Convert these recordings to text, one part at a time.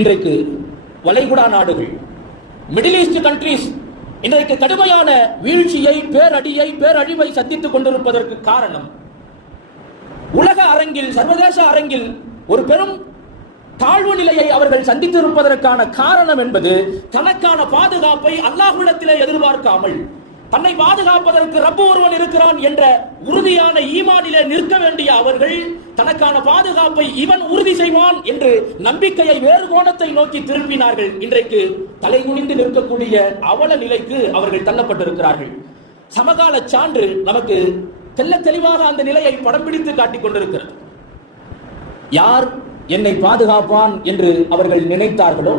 இன்றைக்கு வளைகுடா நாடுகள், மிடில் ஈஸ்ட் கண்ட்ரீஸ் இன்றைக்கு கடுமையான வீழ்ச்சியை, பேரழிவை சந்தித்துக் கொண்டிருப்பதற்கு காரணம், உலக அரங்கில், சர்வதேச அரங்கில் ஒரு பெரும் தாழ்வு நிலையை அவர்கள் சந்தித்திருப்பதற்கான காரணம் என்பது தனக்கான பாதுகாப்பை அல்லாஹ்விடத்திலே எதிர்பார்க்காமல், தன்னை பாதுகாப்பதற்கு ரப்பு ஒருவன் இருக்கிறான் என்ற உறுதியான ஈமானிலே நிற்க வேண்டிய அவர்கள் தனக்கான பாதுகாப்பை இவன் உறுதி செய்வான் என்று நம்பிக்கையை வேறு கோணத்தை நோக்கி திருப்பினார்கள். இன்றைக்கு தலைகுனிந்து நிற்கக்கூடிய அவல நிலைக்கு அவர்கள் தள்ளப்பட்டிருக்கிறார்கள். சமகால சான்று நமக்கு தெல்ல தெளிவாக அந்த நிலையை படம் பிடித்து காட்டிக் கொண்டிருக்கிறது. யார் என்னை பாதுகாப்பான் என்று அவர்கள் நினைத்தார்களோ,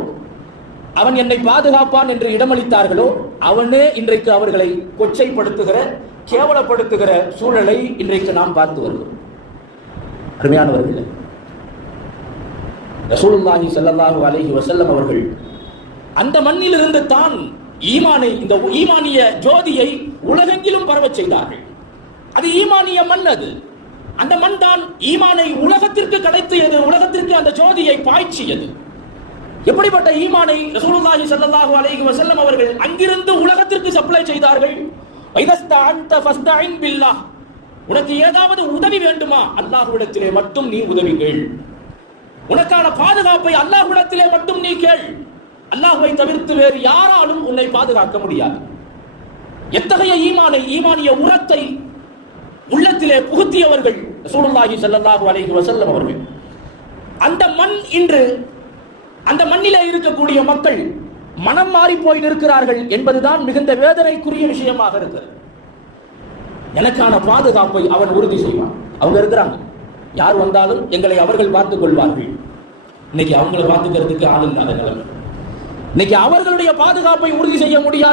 அவன் என்னை பாதுகாப்பான் என்று இடமளித்தார்களோ, அவனே இன்றைக்கு அவர்களை கொச்சைப்படுத்துகிற, கேவலப்படுத்துகிற சூழலை இன்றைக்கு நாம் பார்த்து வருகிறோம். அருமையானவர்களே, ரசூலுல்லாஹி ஸல்லல்லாஹு அலைஹி வஸல்லம் அவர்கள் அந்த மண்ணில் இருந்து தான் ஈமானை, இந்த ஈமானிய ஜோதியை உலகெங்கிலும் பரவச் செய்தார்கள். அது ஈமானிய மண். அது அந்த மண் தான் ஈமானை உலகத்திற்கு கடத்தியது, உலகத்திற்கு அந்த ஜோதியை பாய்ச்சியது. எப்படிப்பட்ட ஈமானை ரசூலுல்லாஹி ஸல்லல்லாஹு அலைஹி வஸல்லம் அவர்கள் அங்கிருந்து உலகத்திற்கு சப்ளை செய்தார்கள். வைதஸ்தஅன்த ஃபஸ்தஇன் பில்லாஹ், உனக்கு ஏதாவது உதவி வேண்டுமா, அல்லாஹ்விடத்திலே மட்டும் நீ உதவி கேள். உனக்கான பாதுகாப்பை அல்லாஹ்விடத்திலே மட்டும் நீ கேள். அல்லாஹ்வை தவிர்த்து வேறு யாராலும் உன்னை பாதுகாக்க முடியாது. எத்தகைய ஈமானை, ஈமானிய உரத்தை உள்ளத்திலே புகுத்தியவர்கள் ரசூலுல்லாஹி ஸல்லல்லாஹு அலைஹி வஸல்லம் அவர்கள். அந்த மண் இன்று, அந்த மண்ணிலே இருக்கக்கூடிய மக்கள் மனம் மாறி போய் நிற்கிறார்கள் என்பதுதான் மிகுந்த வேதனைக்குரிய விஷயமாக இருக்கிறது. எனக்கான பாதுகாப்பை அவன் உறுதி செய்வான். அவங்க இருக்கிறாங்க, யார் வந்தாலும் எங்களை அவர்கள் பார்த்துக் கொள்வார்கள். இன்னைக்கு அவங்களை பார்த்துக்கிறதுக்கு ஆள் இல்லாத நிலைமை. இன்னைக்கு அவர்களுடைய பாதுகாப்பை உறுதி செய்ய முடியாது.